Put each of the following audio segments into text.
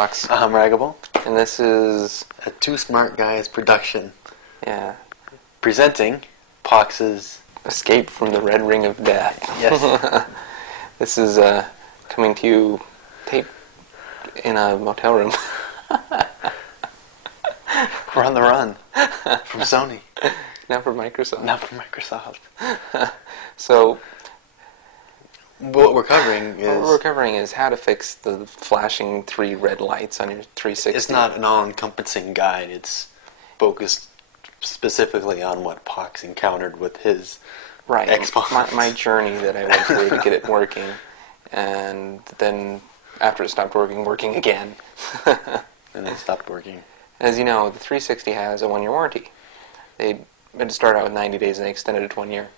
Xbox. I'm Raggable. And this is A Two Smart Guys production. Yeah. Presenting Pox's Escape from the Red Ring of Death. Yes. This is coming to you taped in a motel room. We're on the run from Sony. Now from Microsoft. Not from Microsoft. So What we're covering is how to fix the flashing 3 red lights on your 360. It's not an all-encompassing guide. It's focused specifically on what Pox encountered with his Xbox. My journey that I went through to get it working, and then after it stopped working again. And it stopped working. As you know, the 360 has a 1-year warranty. They had to start out with 90 days and they extended it to 1 year.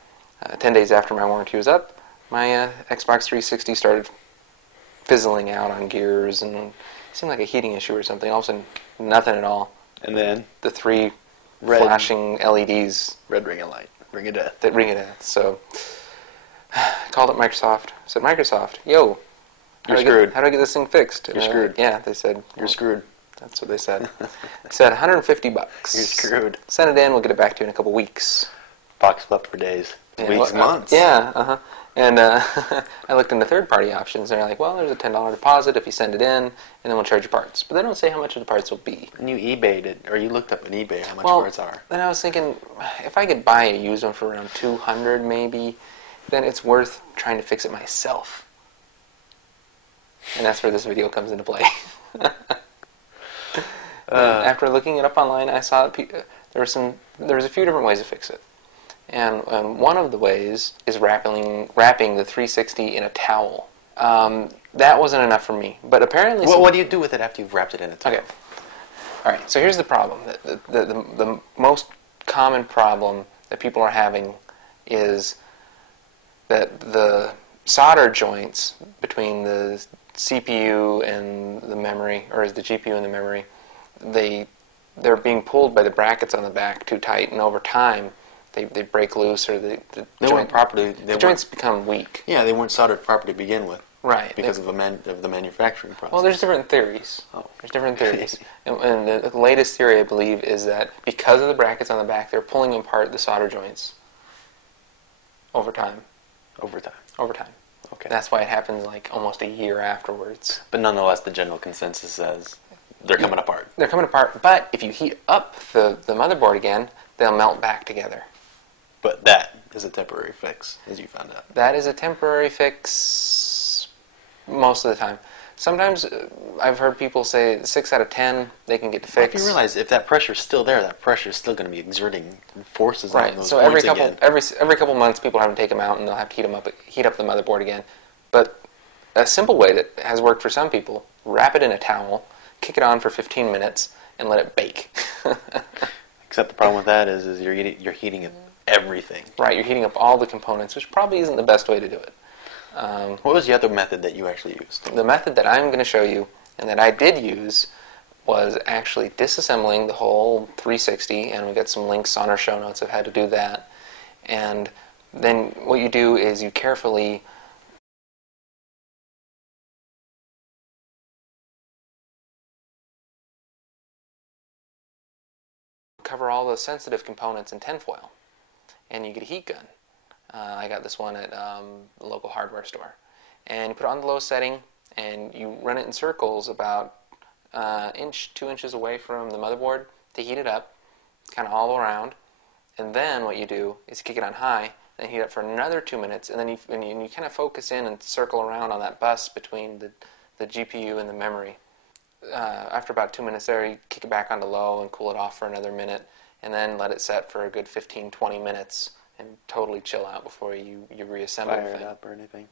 10 days after my warranty was up, my Xbox 360 started fizzling out on gears, and it seemed like a heating issue or something. All of a sudden, nothing at all. And then the 3 flashing LEDs. Red ring of light. Ring of death. That ring of death. So, I called up Microsoft. I said, Microsoft, yo, You're screwed. How do I get this thing fixed? You're screwed. Yeah, they said. You're screwed. That's what they said. They said $150. You're screwed. Send it in, we'll get it back to you in a couple weeks. Pox slept for days. Yeah, weeks, months. Yeah, And I looked into third-party options, and they're like, well, there's a $10 deposit if you send it in, and then we'll charge you parts. But they don't say how much the parts will be. And you eBayed it, or you looked up on eBay how much parts are. Then I was thinking, if I could buy a used one for around $200 maybe, then it's worth trying to fix it myself. And that's where this video comes into play. After looking it up online, I saw that there was a few different ways to fix it. And one of the ways is wrapping the 360 in a towel. That wasn't enough for me, but apparently... Well, what do you do with it after you've wrapped it in a towel? Okay. All right, so here's the problem. The most common problem that people are having is that the solder joints between the CPU and the memory, or the GPU and the memory, they're being pulled by the brackets on the back too tight, and over time they break loose, or the joints become weak. Yeah, they weren't soldered properly to begin with. Right. Because of the manufacturing process. Well, there's different theories. Oh. There's different theories. And the latest theory, I believe, is that because of the brackets on the back, they're pulling apart the solder joints over time. Over time. Over time. Okay. That's why it happens like almost a year afterwards. But nonetheless, the general consensus says they're coming apart. They're coming apart, but if you heat up the motherboard again, they'll melt back together. But that is a temporary fix, as you found out. That is a temporary fix most of the time. Sometimes I've heard people say 6 out of 10 they can get to fix. If you realize if that pressure's still there, that pressure is still going to be exerting forces on those so points again. every couple months, people have to take them out and they'll have to heat up the motherboard again. But a simple way that has worked for some people: wrap it in a towel, kick it on for 15 minutes, and let it bake. Except the problem with that is you're heating up everything. Right, you're heating up all the components, which probably isn't the best way to do it. What was the other method that you actually used? The method that I'm going to show you, and that I did use, was actually disassembling the whole 360, and we got some links on our show notes of how to do that. And then what you do is you carefully cover all the sensitive components in tinfoil, and you get a heat gun. I got this one at the local hardware store. And you put it on the low setting, and you run it in circles about 2 inches away from the motherboard to heat it up, kind of all around. And then what you do is you kick it on high, then heat it up for another 2 minutes, and then you kind of focus in and circle around on that bus between the GPU and the memory. After about 2 minutes there, you kick it back onto low and cool it off for another minute, and then let it set for a good 15-20 minutes and totally chill out before you reassemble Fire it up or anything.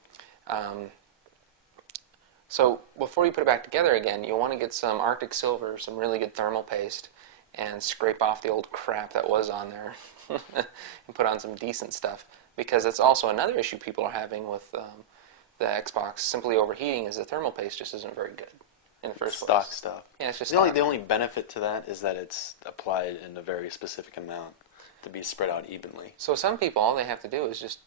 So before you put it back together again, you'll want to get some Arctic Silver, some really good thermal paste, and scrape off the old crap that was on there and put on some decent stuff, because that's also another issue people are having with the Xbox simply overheating, is the thermal paste just isn't very good in the first place. Stock stuff. Yeah, it's just the only benefit to that is that it's applied in a very specific amount to be spread out evenly. So some people, all they have to do is just,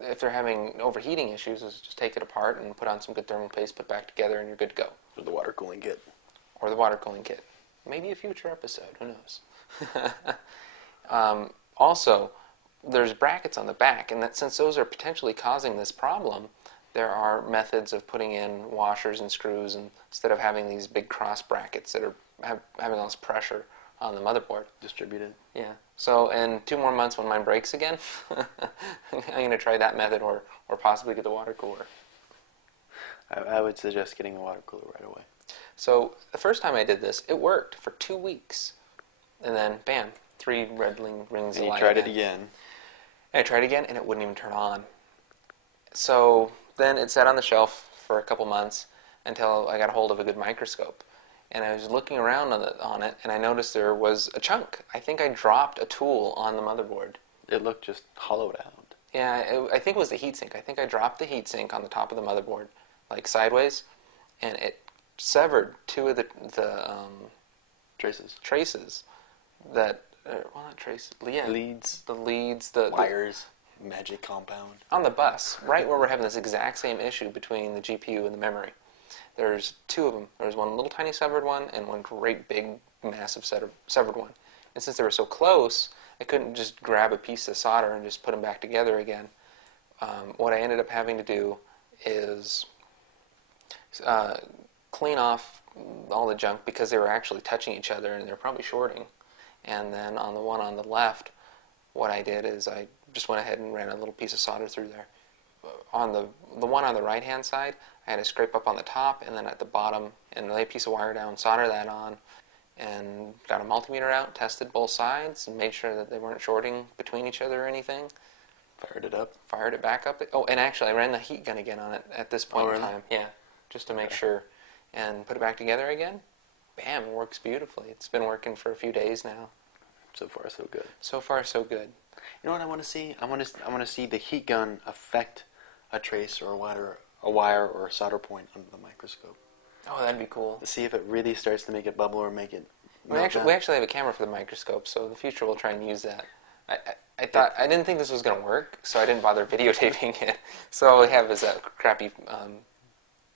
if they're having overheating issues, is just take it apart and put on some good thermal paste, put it back together, and you're good to go. Or the water cooling kit. or the water cooling kit. Maybe a future episode, who knows. Also, there's brackets on the back, and that since those are potentially causing this problem, there are methods of putting in washers and screws instead of having these big cross brackets that are having all this pressure on the motherboard. Distributed. Yeah. So in 2 more months when mine breaks again, I'm going to try that method or possibly get the water cooler. I would suggest getting a water cooler right away. So the first time I did this, it worked for 2 weeks. And then, bam, 3 red rings of And light. you tried it again. And I tried again, and it wouldn't even turn on. So then it sat on the shelf for a couple months until I got a hold of a good microscope. And I was looking around on it, and I noticed there was a chunk. I think I dropped a tool on the motherboard. It looked just hollowed out. Yeah, I think it was the heatsink. I think I dropped the heatsink on the top of the motherboard, like sideways, and it severed 2 of the traces that, well, not traces, yeah. Leads. The leads, the wires. Magic compound. On the bus, right where we're having this exact same issue between the GPU and the memory. There's 2 of them. There's one little tiny severed one and one great big massive severed one. And since they were so close, I couldn't just grab a piece of solder and just put them back together again. What I ended up having to do is clean off all the junk because they were actually touching each other and they were probably shorting. And then on the one on the left, what I did is I just went ahead and ran a little piece of solder through there. On the one on the right-hand side, I had to scrape up on the top and then at the bottom and lay a piece of wire down, solder that on, and got a multimeter out, tested both sides, and made sure that they weren't shorting between each other or anything. Fired it up. Fired it back up. Oh, and actually I ran the heat gun again on it at this point in time. Yeah, just to make sure. And put it back together again. Bam, it works beautifully. It's been working for a few days now. So far, so good. So far, so good. You know what I want to see? I want to see the heat gun affect a trace or a wire or a solder point under the microscope. Oh, that'd be cool. To see if it really starts to make it bubble or make it. We actually have a camera for the microscope, so in the future we'll try and use that. I didn't think this was going to work, so I didn't bother videotaping it. So all we have is that crappy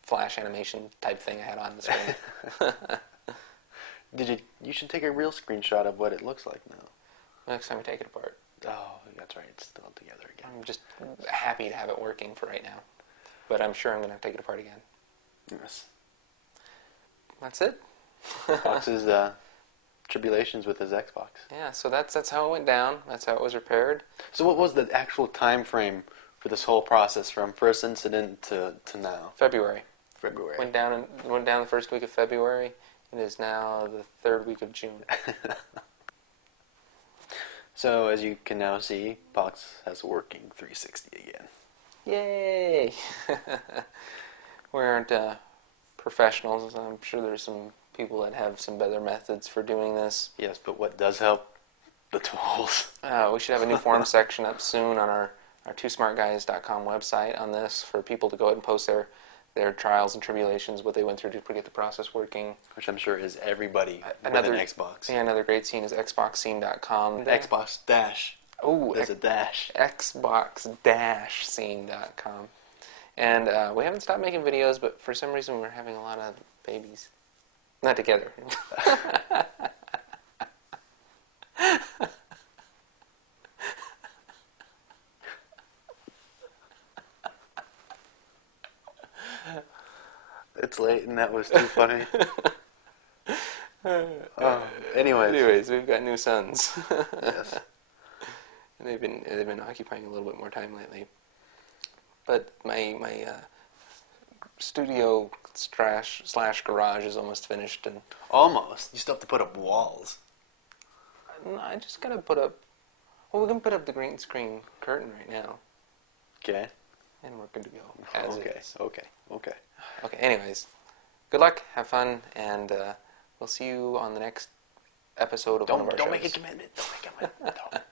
flash animation type thing I had on the screen. You should take a real screenshot of what it looks like now. Next time we take it apart. Oh, that's right. It's still together again. I'm just happy to have it working for right now. But I'm sure I'm going to take it apart again. Yes. That's it. Fox's tribulations with his Xbox. Yeah, so that's how it went down. That's how it was repaired. So what was the actual time frame for this whole process from first incident to now? February. February. Went down the first week of February. It is now the 3rd week of June. So as you can now see, Fox has a working 360 again. Yay! We aren't professionals. I'm sure there's some people that have some better methods for doing this. Yes, but what does help? The tools. We should have a new forum section up soon on our twosmartguys.com website on this for people to go ahead and post their trials and tribulations, what they went through to get the process working. Which I'm sure is everybody with an Xbox. Yeah, another great scene is xboxscene.com. Xbox dash. Oh, there's a dash. xbox-scene.com. And we haven't stopped making videos, but for some reason we're having a lot of babies. Not together. It's late and that was too funny. Anyways, we've got new sons. Yes. And they've been occupying a little bit more time lately. But my studio slash garage is almost finished, and almost. You still have to put up walls. No, I just gotta put up. Well, we can put up the green screen curtain right now. Okay. And we're good to go. Okay. Okay. Anyways, good luck, have fun, and we'll see you on the next episode of one of our shows. Don't make a commitment. Don't make a commitment. Don't.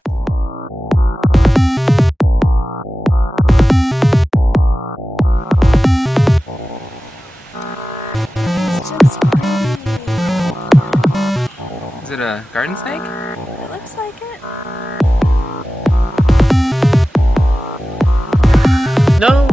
Is it a garden snake? It looks like it. No!